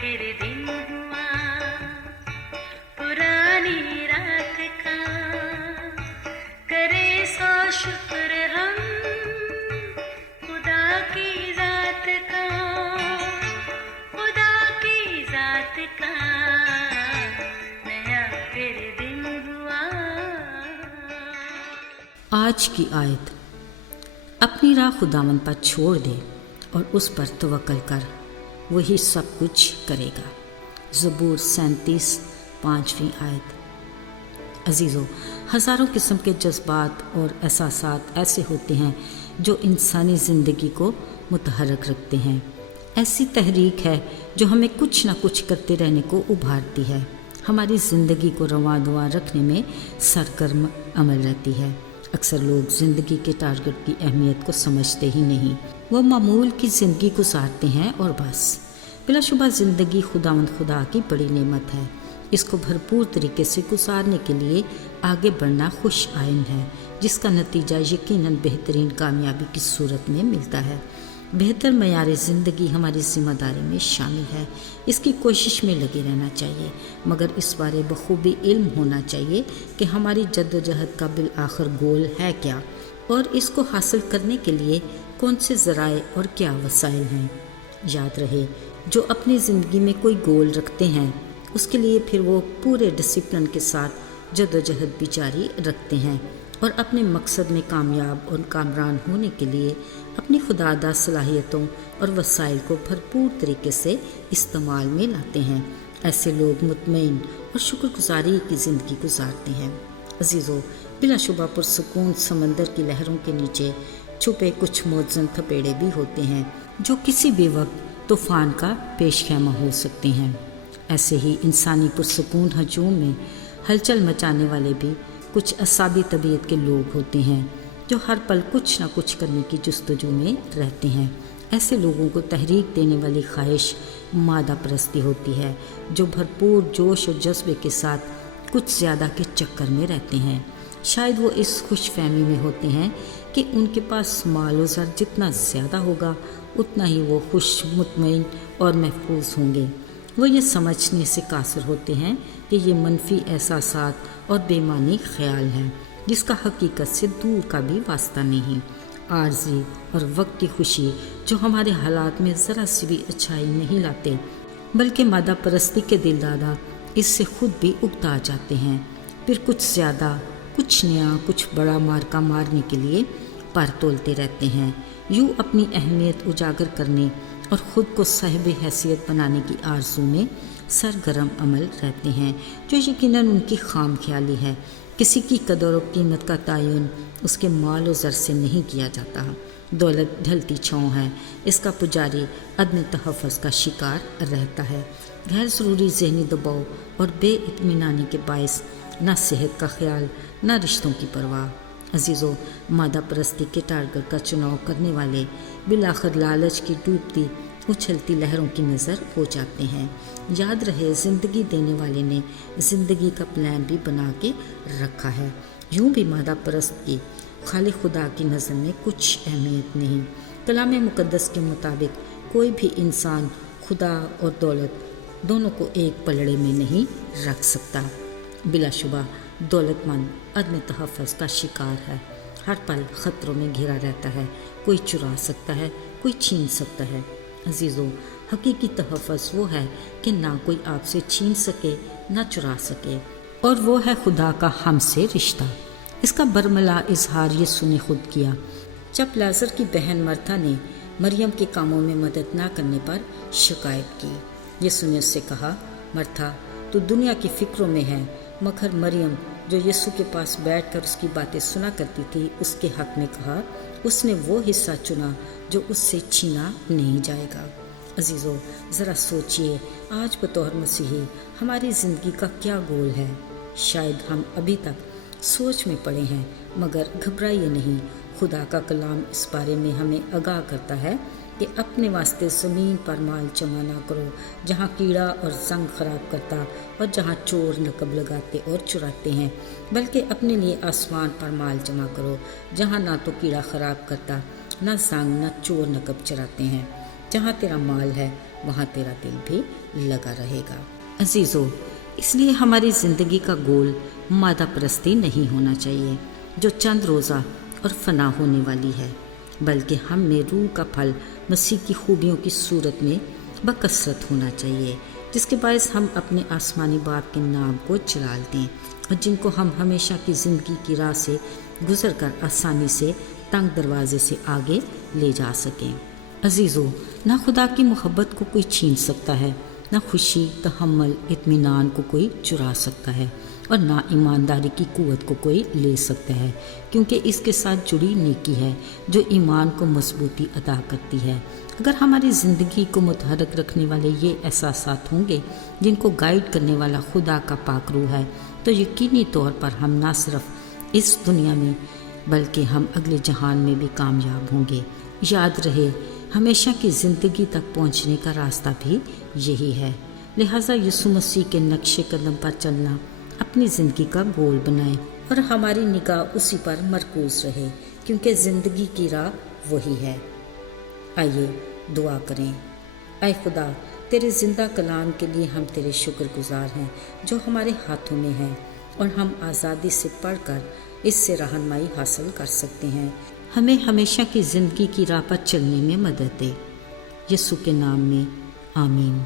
फिर दिन हुआ पुरानी रात का, करे सौ शुक्र हम खुदा की जात का, खुदा की जात का, नया फिर दिन हुआ। आज की आयत, अपनी राह खुदावंद पर छोड़ दे और उस पर तवक्कल कर, वही सब कुछ करेगा। ज़बूर 37 5वीं आयत। अजीज़ों, हज़ारों किस्म के जज्बात और एहसासात ऐसे होते हैं जो इंसानी ज़िंदगी को मुतहर्रिक रखते हैं। ऐसी तहरीक है जो हमें कुछ ना कुछ करते रहने को उभारती है, हमारी ज़िंदगी को रवां दवां रखने में सरगर्म अमल रहती है। अक्सर लोग ज़िंदगी के टारगेट की अहमियत को समझते ही नहीं, वो मामूल की ज़िंदगी गुजारते हैं और बस। बिलाशुबा ज़िंदगी खुदावंद खुदा की बड़ी नेमत है, इसको भरपूर तरीके से गुजारने के लिए आगे बढ़ना खुश आइन है, जिसका नतीजा यकीनन बेहतरीन कामयाबी की सूरत में मिलता है। बेहतर मयार ज़िंदगी हमारी ज़िम्मेदारी में शामिल है, इसकी कोशिश में लगे रहना चाहिए, मगर इस बारे बखूबी इल्म होना चाहिए कि हमारी जद्दोजहद का बिल आखिर गोल है क्या, और इसको हासिल करने के लिए कौन से ज़राए और क्या वसाइल हैं। याद रहे, जो अपनी ज़िंदगी में कोई गोल रखते हैं उसके लिए फिर वो पूरे डिसिप्लिन के साथ जद्दोजहद भी जारी रखते हैं और अपने मकसद में कामयाब और कामरान होने के लिए अपनी खुदादा सलाहियतों और वसाइल को भरपूर तरीके से इस्तेमाल में लाते हैं। ऐसे लोग मुतमईन और शुक्रगुजारी की ज़िंदगी गुजारते हैं। अजीज़ों, बिलाशुबा पुरसुकून समंदर की लहरों के नीचे छुपे कुछ मौजन थपेड़े भी होते हैं जो किसी भी वक्त तूफ़ान का पेश खैमा हो सकते हैं। ऐसे ही इंसानी पुरसुकून हजूम में हलचल मचाने वाले भी कुछ असाबी तबीयत के लोग होते हैं जो हर पल कुछ ना कुछ करने की जुस्तजू में रहते हैं। ऐसे लोगों को तहरीक देने वाली ख्वाहिश मादा परस्ती होती है, जो भरपूर जोश और जज्बे के साथ कुछ ज़्यादा के चक्कर में रहते हैं। शायद वो इस खुश फहमी में होते हैं कि उनके पास माल ज़र जितना ज़्यादा होगा उतना ही वो खुश, मुतमईन और महफूज होंगे। वो ये समझने से कासिर होते हैं कि ये मनफी एहसासात और बेमानी ख्याल हैं, जिसका हकीकत से दूर का भी वास्ता नहीं। आर्जी और वक्त की खुशी जो हमारे हालात में ज़रा सी भी अच्छाई नहीं लाते, बल्कि मादा परस्ती के दिलदादा इससे खुद भी उगता जाते हैं। फिर कुछ ज़्यादा, कुछ नया, कुछ बड़ा मार्का मारने के लिए पर तोलते रहते हैं। यूँ अपनी अहमियत उजागर करने और ख़ुद को साहिब हैसियत बनाने की आरज़ू में सरगर्म अमल रहते हैं, जो यकीनन उनकी खाम ख्याली है। किसी की कदर और कीमत का तयन उसके माल और ज़र से नहीं किया जाता। दौलत ढलती छाँव है, इसका पुजारी अदम तहफ़्फ़ुज़ का शिकार रहता है। गैर ज़रूरी ज़हनी दबाव और बेइत्मीनानी के बायस ना सेहत का ख्याल, ना रिश्तों की परवाह। अजीज़ों, मादा परस्ती के टारगेट का चुनाव करने वाले बिलाखिर लालच की डूबती उछलती लहरों की नज़र हो जाते हैं। याद रहे, ज़िंदगी देने वाले ने ज़िंदगी का प्लान भी बना के रखा है। यूँ भी मादा परस्त की खाली खुदा की नज़र में कुछ अहमियत नहीं। कलाम मुक़द्दस के मुताबिक कोई भी इंसान खुदा और दौलत दोनों को एक पलड़े में नहीं रख सकता। बिलाशुबा दौलतमंद अदम तहफ़्फ़ुज़ का शिकार है, हर पल ख़तरों में घिरा रहता है। कोई चुरा सकता है, कोई छीन सकता है। अजीज़ों, हकीकी तहफ़्फ़ुज़ वो है कि ना कोई आपसे छीन सके ना चुरा सके, और वो है खुदा का हमसे रिश्ता। इसका बरमला इजहार यीशु ने खुद किया जब लाज़र की बहन मर्था ने मरियम के कामों में मदद ना करने पर शिकायत की। यीशु ने उससे कहा, मर्था, तू दुनिया की फ़िक्रों में है, मगर मरियम जो यीशु के पास बैठकर उसकी बातें सुना करती थी, उसके हक़ में कहा, उसने वो हिस्सा चुना जो उससे छीना नहीं जाएगा। अजीज़ों, ज़रा सोचिए, आज बतौर मसीही हमारी ज़िंदगी का क्या गोल है। शायद हम अभी तक सोच में पड़े हैं, मगर घबराइए नहीं। खुदा का कलाम इस बारे में हमें आगाह करता है कि अपने वास्ते ज़मीन पर माल जमा ना करो, जहाँ कीड़ा और जंग ख़राब करता और जहाँ चोर नकब लगाते और चुराते हैं, बल्कि अपने लिए आसमान पर माल जमा करो, जहाँ ना तो कीड़ा ख़राब करता, ना जंग, ना चोर नकब चराते हैं। जहाँ तेरा माल है वहाँ तेरा दिल भी लगा रहेगा। अजीज़ों, इसलिए हमारी ज़िंदगी का गोल मादा परस्ती नहीं होना चाहिए जो चंद रोज़ा और फना होने वाली है, बल्कि हम में रूह का फल मसीह की खूबियों की सूरत में बकसरत होना चाहिए, जिसके बायस हम अपने आसमानी बाप के नाम को जलाल दें और जिनको हम हमेशा की ज़िंदगी की राह से गुजर कर आसानी से तंग दरवाजे से आगे ले जा सकें। अजीज़ों, ना खुदा की मोहब्बत को कोई छीन सकता है, ना खुशी, तहम्मुल, इत्मीनान को कोई चुरा सकता है और ना ईमानदारी की कुव्वत को कोई ले सकता है, क्योंकि इसके साथ जुड़ी नेकी है जो ईमान को मजबूती अता करती है। अगर हमारी ज़िंदगी को मुतहरक रखने वाले ये एहसासात होंगे जिनको गाइड करने वाला खुदा का पाक रूह है, तो यकीनी तौर पर हम ना सिर्फ इस दुनिया में बल्कि हम अगले जहान में भी कामयाब होंगे। याद रहे, हमेशा की ज़िंदगी तक पहुंचने का रास्ता भी यही है। लिहाजा यीशु मसीह के नक्शे कदम पर चलना अपनी ज़िंदगी का गोल बनाएं और हमारी निगाह उसी पर मरकूज़ रहे, क्योंकि ज़िंदगी की राह वही है। आइए दुआ करें। ऐ खुदा, तेरे ज़िंदा कलाम के लिए हम तेरे शुक्रगुजार हैं जो हमारे हाथों में है और हम आज़ादी से पढ़कर इससे रहनुमाई हासिल कर सकते हैं। हमें हमेशा की ज़िंदगी की राह पर चलने में मदद दे। यीशु के नाम में आमीन।